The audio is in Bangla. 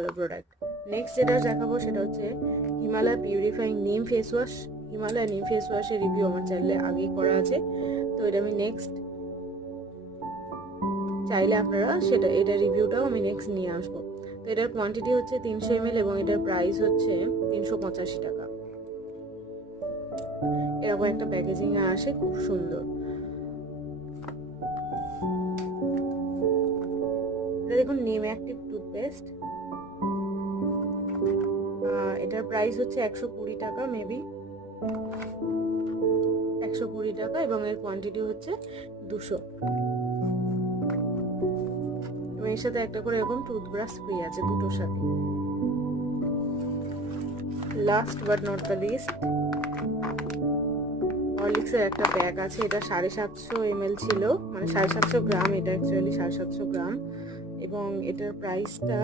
ভালো প্রোডাক্ট। নেক্সট যেটা দেখাবো সেটা হচ্ছে হিমালয় পিউরিফাইং নিম ফেস ওয়াশ। হিমালয় নিম ফেস ওয়াশের রিভিউ আমার চ্যানেলে আগেই করা আছে, তো এটা আমি নেক্সট চাইলে আপনারা এটার রিভিউটাও আমি নেক্সট নিয়ে আসবো। তো এটার কোয়ান্টিটি হচ্ছে 300 ml এবং এটার প্রাইস হচ্ছে 385 টাকা। এরকম একটা প্যাকেজিং এ আসে, খুব সুন্দর। এটা দেখুন নিম অ্যাক্টিভ টুথপেস্ট, এটার প্রাইস হচ্ছে 120 টাকা, মেবি 120 টাকা, এবং এর কোয়ান্টিটি হচ্ছে 200। এবং এর সাথে একটা করে এরকম টুথব্রাশ ফ্রি আছে দুটোর সাথে। Last but not the least, হরলিক্সের একটা প্যাক আছে। এটা 750 ml ছিল, মানে 750 গ্রাম, এটা অ্যাকচুয়ালি 750 গ্রাম, এবং এটার প্রাইসটা